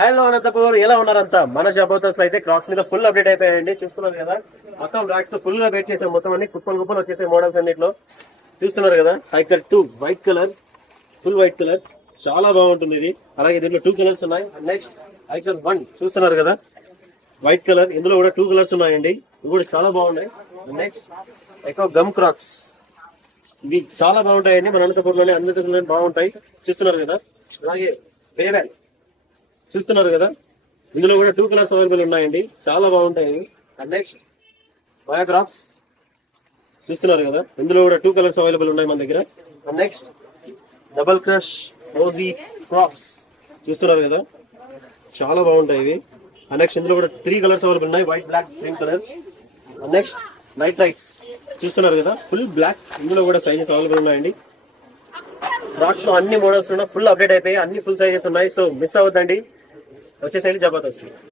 Hello Anantapur, ఎలా ఉన్నారంతా? మన జబర్దస్త్ అయితే క్రాక్స్ మీద ఫుల్ అప్డేట్ అయిపోయాయండి. చూస్తున్నారు కదా, మొత్తం ర్యాక్స్ లో ఫుల్ గా వెయిట్ చేసాం. మొత్తం అన్ని కుప్పలు కుప్పలు వచ్చేసే మోడల్స్ అన్నిట్లో చూస్తున్నారు కదా. Hiker 2 white colour, full white colour, చాలా బాగుంటుంది ఇది. అలాగే దీంట్లో 2 కలర్స్ ఉన్నాయి. నెక్స్ట్ హైకర్ 1 చూస్తున్నారు కదా, వైట్ కలర్. ఇందులో కూడా 2 కలర్స్ ఉన్నాయండి, ఇవి కూడా చాలా బాగున్నాయి. నెక్స్ట్ ఎక్కువ గమ్ క్రాక్స్, ఇవి చాలా బాగుంటాయండి. మన అనంతపూర్లోనే అన్ని బాగుంటాయి. చూస్తున్నారు కదా. అలాగే బేబెల్ చూస్తున్నారు కదా, ఇందులో కూడా 2 కలర్స్ అవైలబుల్ ఉన్నాయండి, చాలా బాగుంటాయి. అండ్ నెక్స్ట్ బయోగ్రాఫ్స్ చూస్తున్నారు కదా, ఇందులో కూడా 2 కలర్స్ అవైలబుల్ ఉన్నాయి మన దగ్గర. And next double crush rosy crops చూస్తున్నారు కదా, చాలా బాగుంటాయి ఇవి. అండ్ నెక్స్ట్ ఇందులో కూడా 3 కలర్స్ అవైలబుల్ ఉన్నాయి, white, black, green colour. And next night rights చూస్తున్నారు కదా, ఫుల్ బ్లాక్. ఇందులో కూడా సైజెస్ అవైలబుల్ ఉన్నాయండి. క్రాక్స్ లో అన్ని మోడల్స్ ఫుల్ అప్డేట్ అయిపోయి అన్ని ఫుల్ సైజెస్ ఉన్నాయి. సో మిస్ అవ్వద్దండి, వచ్చేసరికి జబర్దస్త్.